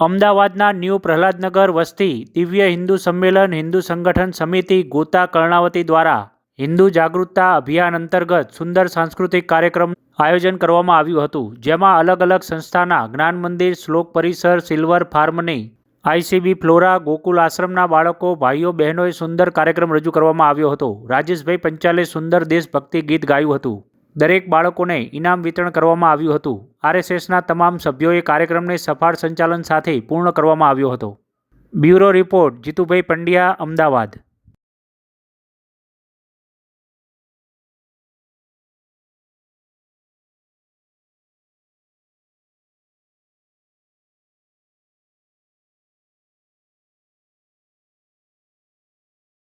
અમદાવાદના ન્યૂ પ્રહલાદનગર વસ્તી દિવ્ય હિન્દુ સંમેલન હિન્દુ સંગઠન સમિતિ ગોતા કર્ણાવતી દ્વારા હિન્દુ જાગૃતતા અભિયાન અંતર્ગત સુંદર સાંસ્કૃતિક કાર્યક્રમ આયોજન કરવામાં આવ્યું હતું, જેમાં અલગ અલગ સંસ્થાના જ્ઞાન મંદિર, શ્લોક પરિસર, સિલ્વર ફાર્મની, આઈસીબી ફ્લોરા, ગોકુલ આશ્રમના બાળકો, ભાઈઓ, બહેનોએ સુંદર કાર્યક્રમ રજૂ કરવામાં આવ્યો હતો. રાજેશભાઈ પંચાલે સુંદર દેશભક્તિ ગીત ગાયું હતું. દરેક બાળકોને ઇનામ વિતરણ કરવામાં આવ્યું હતું. આરએસએસના તમામ સભ્યોએ કાર્યક્રમને સફાળ સંચાલન સાથે પૂર્ણ કરવામાં આવ્યો હતો. Bureau report, Jitubhai Pandya, Ahmedabad.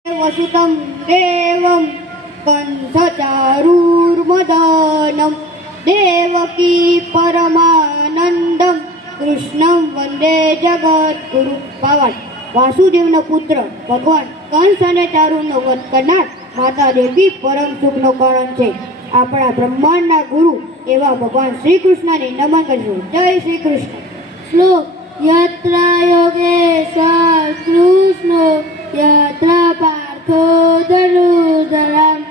વસુતમ દેવમ. કંથચારૂર્મદાનમ દેવકી પરમાનંદમ કૃષ્ણમ વંદે જગત ગુરુ પાવન વાસુદેવનો પુત્ર ભગવાન કંસ અને ચારુનો વધ કરનાર માતા દેવી પરમ સુખનો કારણ છે. આપણા બ્રહ્માંડના ગુરુ એવા ભગવાન શ્રી કૃષ્ણને નમન કરીશું. જય શ્રી કૃષ્ણ શ્લોક, યત્રા યોગેશ્વર કૃષ્ણ, યાત્રા પાર્થો ધનુધરામ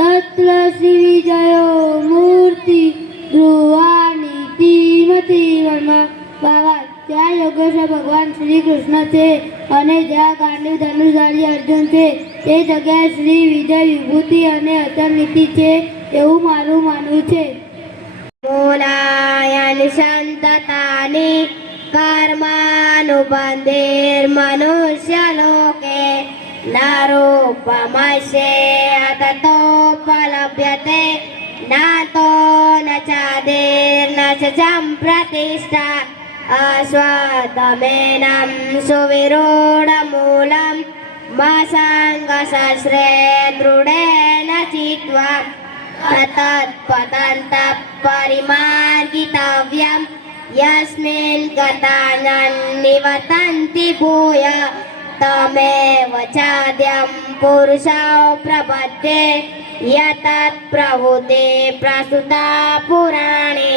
તત્ર શ્રી વિજયો મૂર્તિ ધ્રુવાની ધીમતી વર્મા બાબા ત્યાં યોગેશ્વર ભગવાન શ્રી કૃષ્ણ છે અને જ્યાં ગાંડી ધનુષાળી અર્જુન છે તે જગ્યાએ શ્રી વિજય વિભૂતિ અને અચલ નીતિ છે એવું મારું માનવું છે બોલાયન સંતતાની કર્માનુબંધિર્મનુષ્યલોકે नारूपमस्ये अततोपलभ्यते नातो न चादेर्न च सम्प्रतिष्ठा अस्वादमेनं सुविरूढमूलं मसाङ्गशस्त्रे दृढेन चित्वा. तत्पतन्तः परिमार्गितव्यं यस्मिन् गतानन्निवतन्ति भूय. तमेव चाद्यं पुरुषौ प्रपद्ये यतत्प्रभुते प्रसुता पुराणे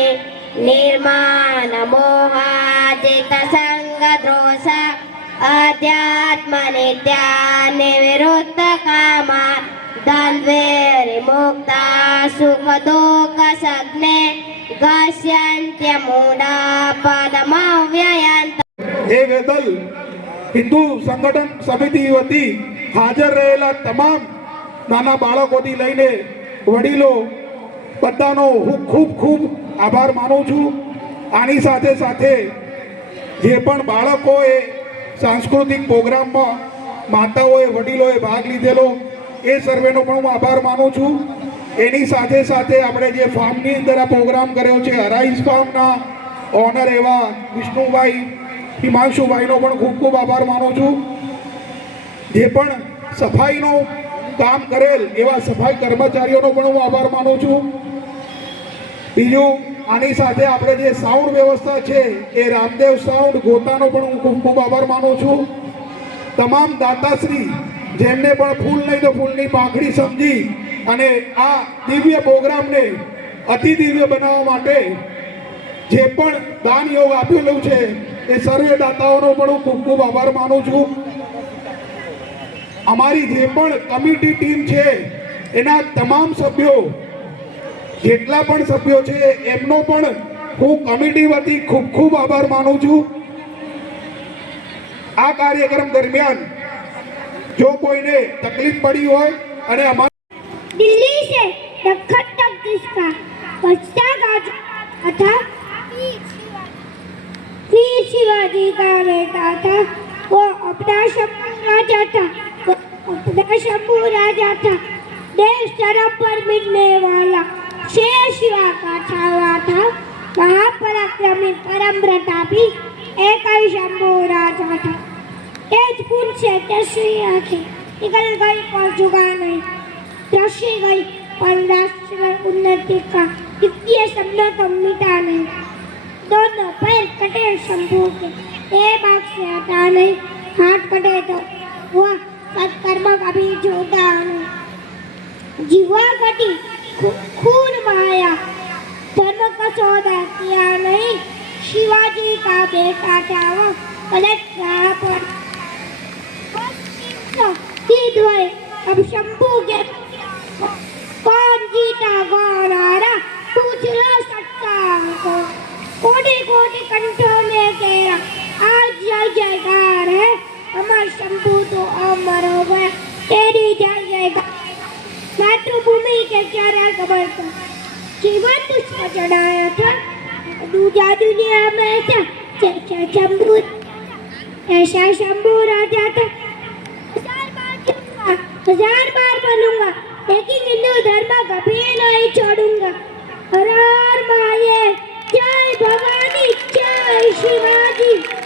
निर्माणमोहाजितसङ्गदोष अध्यात्मनित्या निविरुद्धकामा द्वन्द्वेरिमुक्ता सुखदुःखसग्ने गस्यन्त्यमूढा पदमव्ययन्त हे वेदल હિન્દુ સંગઠન સમિતિ વતી હાજર રહેલા તમામ નાના બાળકોથી લઈને વડીલો, બધાનો હું ખૂબ ખૂબ આભાર માનું છું. આની સાથે સાથે જે પણ બાળકોએ સાંસ્કૃતિક પ્રોગ્રામમાં માતાઓએ, વડીલોએ ભાગ લીધેલો, એ સર્વેનો પણ હું આભાર માનું છું. એની સાથે સાથે આપણે જે ફાર્મની અંદર આ પ્રોગ્રામ કર્યો છે હરાઈસ ફાર્મના ઓનર એવા વિષ્ણુભાઈ હિમાંશુભાઈનો પણ ખૂબ ખૂબ આભાર માનું છું. જે પણ સફાઈનું કામ કરેલ એવા સફાઈ કર્મચારીઓનો પણ હું આભાર માનું છું. બીજું, આની સાથે આપણે જે સાઉન્ડ વ્યવસ્થા છે એ રામદેવ સાઉન્ડ ગોતાનો પણ હું ખૂબ ખૂબ આભાર માનું છું. તમામ દાતાશ્રી, જેમને પણ ફૂલ નહીં તો ફૂલની પાંખડી સમજી અને આ દિવ્ય પ્રોગ્રામને અતિ દિવ્ય બનાવવા માટે જે પણ દાન યોગ આપેલું છે એ સર્વે દાતાઓનો પણ હું ખૂબ ખૂબ આભાર માનું છું. અમારી જે પણ કમિટી ટીમ છે, એના તમામ સભ્યો, જેટલા પણ સભ્યો છે, એમનો પણ હું કમિટી વતી ખૂબ ખૂબ આભાર માનું છું. આ કાર્યક્રમ દરમિયાન જો કોઈને તકલીફ પડી હોય અને અમારી દિલ્હી છે દખન તક કિસકા? બચ્ચા ગાજ અધા शिवाजी का बेटा था वो अपना शंभू राजा था वो अपना शंभू राजा था देश तरफ पर मिटने वाला शेर शिवा का छावा था महापराक्रमी परम प्रतापी एक ही शंभू राजा था तेज कुंड से तस्वीर आंखें निकल गई पर जुगा नहीं रशी गई पर राष्ट्र उन्नति का वित्तीय शब्दों तो मिटा नहीं दोनों पैर कटे शंभू के। ये बात से हटा नहीं, हाथ कटे तो वह सत्कर्म कभी छूटा नहीं जीवा घटी खून बहाया, धर्म का सौदा किया नहीं। शिवाजी का बेटा जावा पलट रहा पर। जीत अब शंभू के कौन जीता कौन हारा पूछ लो सकता को कोटि कोटि कंठों में तेरा आज जय जयकार है। हमार शंभू तो अमर हो। गया तेरी जय जयकार। मातृभूमि के चारा कबर का जीवन तुझको चढ़ाया था। दूजा दुनिया में ऐसा जैसा शंभू। ऐसा शंभू राजा था। हज़ार बार हज़ार बार बोलूँगा, लेकिन हिंदू धर्म कभी नहीं छोड़ूँगा। हर हर महादेव भवानी जय शिवाजी।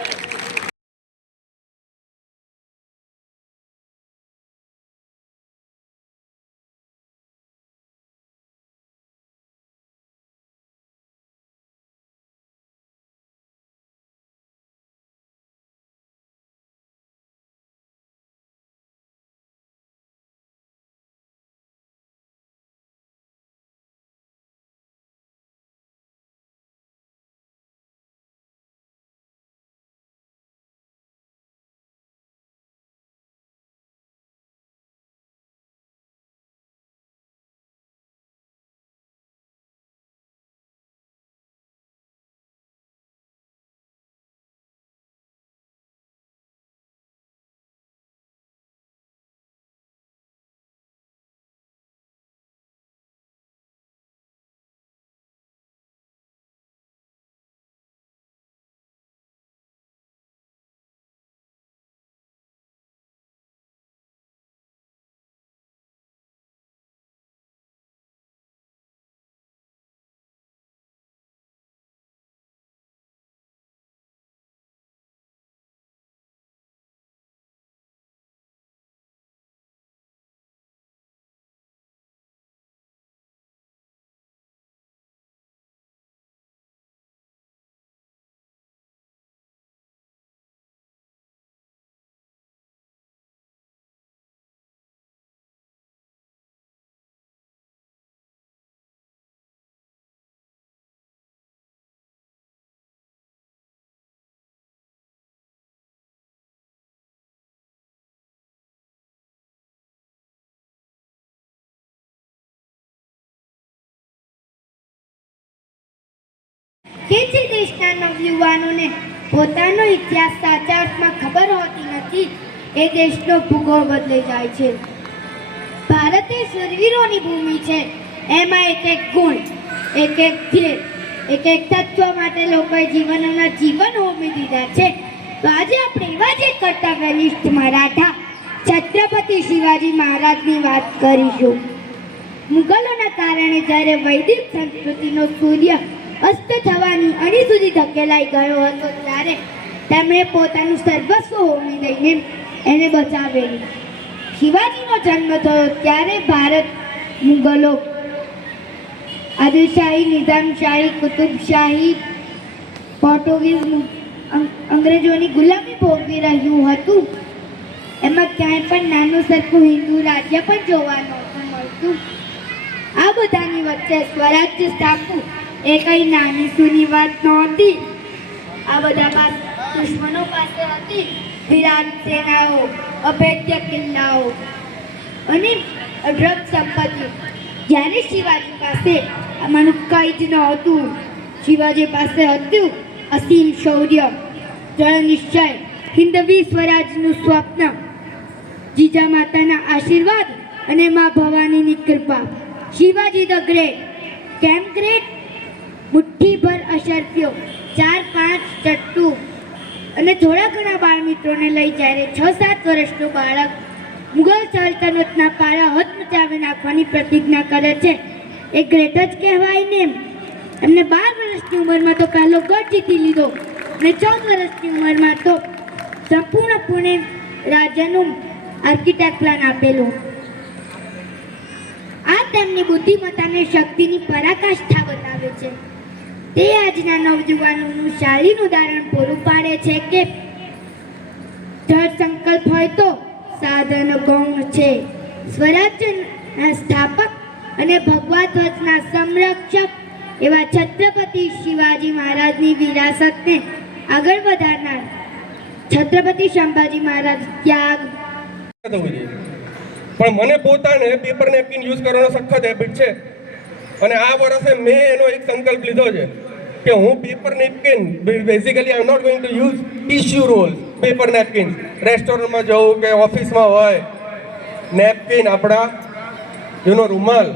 કે જે દેશના નવયુવાનોને પોતાનો ઇતિહાસ સાચા અર્થમાં ખબર હોતી નથી, એ દેશનો ભૂગોળ બદલાઈ જાય છે. ભારત એ શરવીરોની ભૂમિ છે. એમાં એક એક ગુણ, એક એક ધ્યેય, એક એક તત્વ માટે લોકોએ જીવનના જીવન હોમી દીધા છે. તો આજે આપણે એવા જ એક કર્તવ્યનિષ્ઠ મરાઠા છત્રપતિ શિવાજી મહારાજની વાત કરીશું. મુગલોના કારણે જ્યારે વૈદિક સંસ્કૃતિનો સૂર્ય અસ્ત થવાની અણી સુધી ધકેલાઈ ગયો હતો ત્યારે તેમણે પોતાનું સર્વસ્વ હોમી દઈને એને બચાવેલી. શિવાજીનો જન્મ થયો ત્યારે ભારત મુગલો, આદિલશાહી, નિઝામશાહી, કુતુબશાહી, પોર્ટુગીઝ અંગ્રેજોની ગુલામી ભોગવી રહ્યું હતું. એમાં ક્યાંય પણ નાનું સરખું હિન્દુ રાજ્ય પણ જોવા નહોતું મળતું. આ બધાની વચ્ચે સ્વરાજ્ય સ્થાપવું એ કઈ નાની સુની વાત નહોતી. આ બધા પાસે દુશ્મનો પાસે હતી. વિરાટ સેનાઓ, અભેદ્ય કિલ્લાઓ અને અઢળક સંપત્તિ. જ્યારે શિવાજી પાસે આમાંનું કંઈ જ નહોતું. શિવાજી પાસે હતું અસીમ શૌર્ય, જળ નિશ્ચય, હિન્દવી સ્વરાજનું સ્વપ્ન, જીજા માતાના આશીર્વાદ અને મા ભવાનીની કૃપા. Shivaji the great. કેમ ગ્રેટ? મુઠ્ઠીભર અશરફીઓ ચાર, પાંચ ચટ્ટુ અને થોડા ઘણા બાળ મિત્રોને લઈ જ્યારે છ, સાત વર્ષનું બાળક મુઘલ સલ્તનતના પાયા હદ મચાવી નાખવાની પ્રતિજ્ઞા કરે છે. એ ગ્રેટ જ કહેવાય ને એમને બાર વર્ષની ઉંમરમાં તો પહેલો ગઢ જીતી લીધો અને ચૌદ વર્ષની ઉંમરમાં તો સંપૂર્ણપણે રાજાનું આર્કિટેક્ટ પ્લાન આપેલું. આ તેમની બુદ્ધિમત્તાને શક્તિની પરાકાષ્ઠા બતાવે છે. તે આજના નવજુવાનોનું શાળીનું ઉદાહરણ પૂરું પાડે છે કે દ્રઢ સંકલ્પ હોય તો સાધન ગૌણ છે. સ્વરાજ્યના સ્થાપક અને ભગવા ધ્વજના સંરક્ષક એવા છત્રપતિ શિવાજી મહારાજની વિરાસતને આગળ વધારનાર છત્રપતિ સંભાજી મહારાજ ત્યાગ. પણ મને પોતાને પેપર, નેપકિન યુઝ કરવાનો સખત હેબિટ છે. અને આ વર્ષે મેં એનો એક સંકલ્પ લીધો છે. કે હું paper napkin basically I am not going to use tissue roll paper napkin રેસ્ટોરન્ટમાં જવું કે ઓફિસમાં હોય નેપકિન આપણા યુ નો રૂમાલ.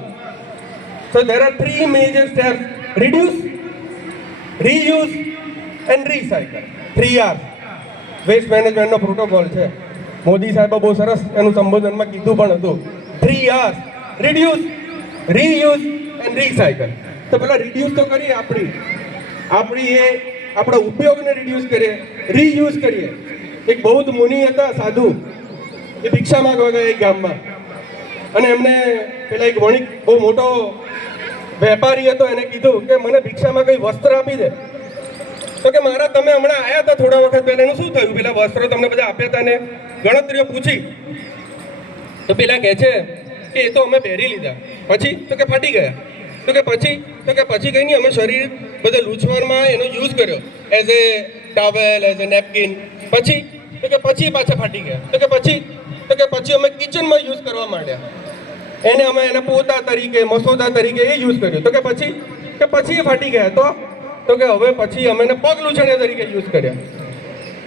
So there are three major step reduce reuse and recycle three R waste મેનેજમેન્ટનો protocol છે. મોદી સાહેબે બહુ સરસ એનું સંબોધનમાં કીધું પણ હતું. Three R reduce reuse and recycle તો પેલા રિડ્યુસ તો કરીએ આપણી. આપણી એ આપણા ઉપયોગને રિડ્યુસ કરીએ રીયુઝ કરીએ. એક બૌદ્ધ મુનિ હતા, સાધુ. એ ભિક્ષા માંગવા ગયા એક ગામમાં. અને એમને પેલા એક વણિક, બહુ મોટો વેપારી હતો, એને કીધું કે મને ભિક્ષામાં કઈ વસ્ત્ર આપી દે. તો કે મારા, તમે હમણાં આવ્યા હતા થોડા વખત પહેલા, એનું શું થયું? પેલા વસ્ત્રો તમને બધા આપ્યા હતા ને ગણતરીઓ પૂછી. તો પેલા કહે છે કે, એ તો અમે પહેરી લીધા. પછી? તો કે, ફાટી ગયા. તો કે, પછી? તો કે, પછી કઈ નહીં, અમે શરીર બધે લૂછવારમાં એનો યુઝ કર્યો. As a towel as a napkin પછી, તો કે પછી પાછા ફાટી ગયા. તો કે પછી, તો કે પછી અમે કિચનમાં યુઝ કરવા માંડ્યા. એને અમે એને પોતા તરીકે, મસોદા તરીકે એ યુઝ કર્યું. તો કે પછી કે પછી એ ફાટી ગયા. તો તો કે હવે પછી અમે એને પગ લૂછણિયા તરીકે યુઝ કર્યા.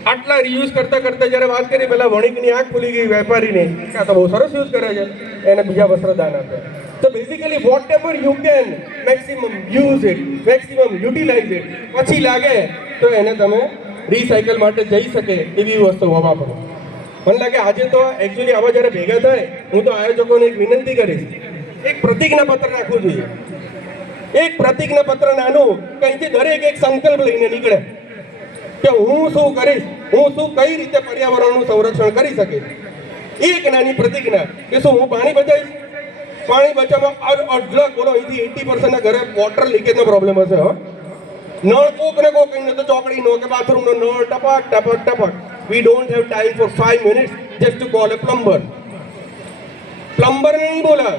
આટલા રીયુઝ કરતા કરતા જ્યારે વાત કરી પેલા વણિકની આંખ ખુલી ગઈ, વેપારીની. આ તો બહુ સરસ યુઝ કરે છે. એને બીજા વસ્ત્ર દાન આપે basically whatever you can maximum use it maximum utilise it પછી લાગે તો એને તમે રિસાયકલ માટે જઈ શકે એવી વસ્તુઓ વાપરો મને લાગે આજે તો એકચ્યુઅલી આવા જ્યારે ભેગા થાય, હું તો આયોજકોને એક વિનંતી કરીશ. એક પ્રતિજ્ઞા પત્ર રાખવું જોઈએ. એક પ્રતિજ્ઞા પત્ર નાનું, કે અહીંથી દરેક એક સંકલ્પ લઈને નીકળે. કે હું શું કરીશ, હું શું કઈ રીતે પર્યાવરણનું સંરક્ષણ કરી શકીશ? એક નાની પ્રતિજ્ઞા કે શું હું પાણી બચાવીશ? પાણી બચાવવા અઢળક બોલો, અહીંથી એટી પર્સન્ટના ઘરે વોટર લીકેજનો પ્રોબ્લેમ હશે, હો. નળ કોક ને કોક નહીં તો ચોકડી, નો કે બાથરૂમનો નળ, ટપક ટપક ટપક. We don't have time for five minutes just to call a plumber plumber નહીં બોલા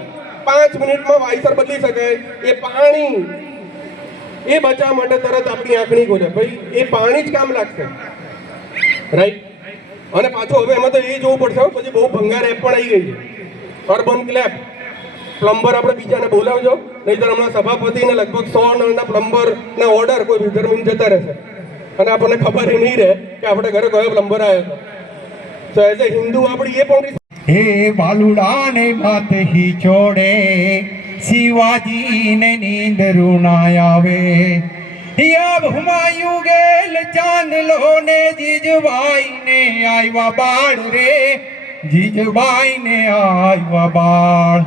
પાંચ મિનિટમાં વાઇસર બદલી શકે. એ પાણી, એ બચાવવા માટે તરત આપણી આંખણી ખોલે. ભાઈ, એ પાણી જ કામ લાગશે. રાઈટ અને પાછું હવે એમાં તો એ જોવું પડશે પછી બહુ ભંગાર એપ પણ આવી ગઈ છે. Urban clap. પ્લમ્બર આપણે બીજાને બોલાવજો. નહીંતર હમણાં સભાપતિને લગભગ સો નળના પ્લમ્બરના ઓર્ડર કોઈ વિધર્મીન જતા રહેશે અને આપણને ખબર એ નહીં રહે કે આપણે ઘરે કયો પ્લમ્બર આવ્યો તો એઝ એ હિન્દુ આપણી એ પણ હે બાલુડાને વાત હી છોડે. શિવાજીને નીંદ ના આવે. યબ હુમાયુ ગેલ ચાંદલો ને જીજબાઈ ને આવ્યા બાળ રે. જીજબાઈ ને આવ્યા બાળ.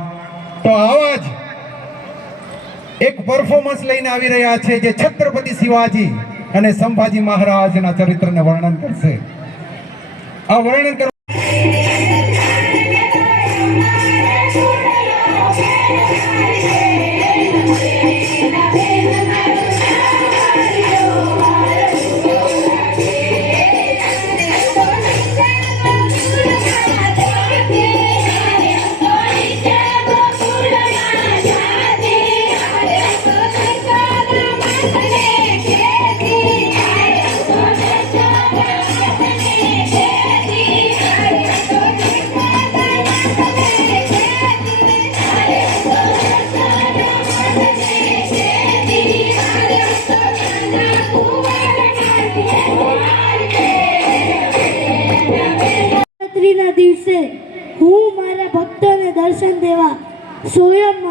તો આવા જ એક પરફોર્મન્સ લઈને આવી રહ્યા છે જે છત્રપતિ શિવાજી અને સંભાજી મહારાજના ચરિત્રને વર્ણન કરશે. આ વર્ણન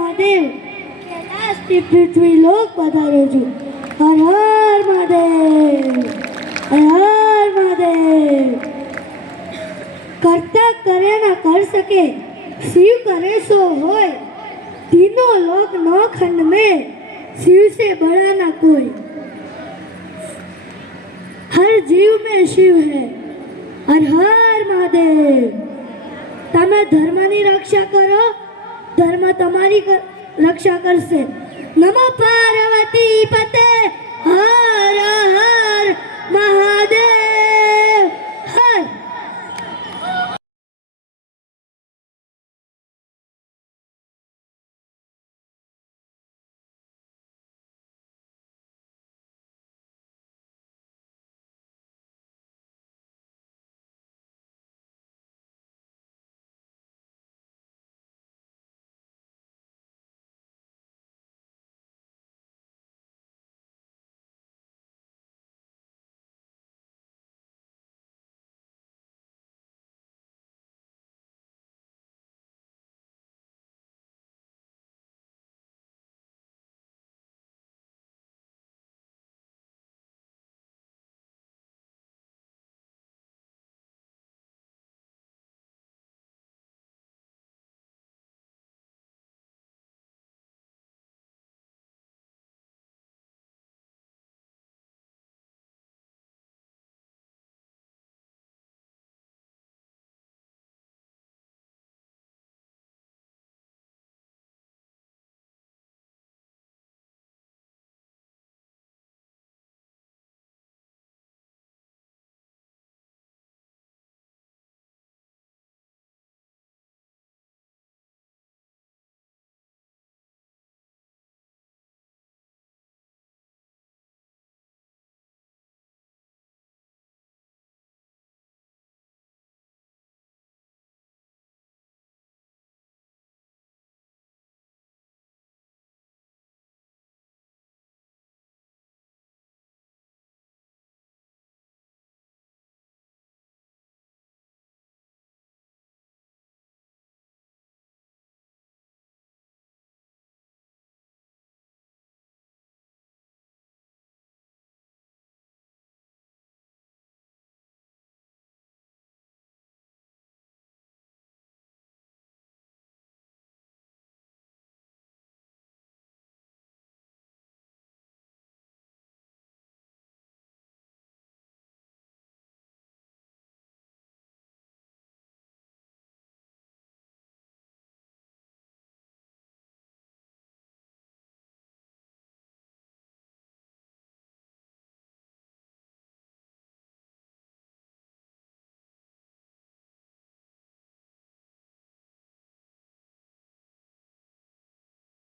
મહાદેવ કૈલાસથી પૃથ્વી લોક પધાર્યો છું હર હર મહાદેવ હર હર મહાદેવ કરતા કરે ના કર સકે શિવ કરે સો હોય तीनों लोक नौ खंड में शिव से बड़ा ना कोई हर जीव में शिव है હર હર મહાદેવ તમે ધર્મની રક્ષા કરો ધર્મ તમારી રક્ષા કરશે. નમો પાર્વતી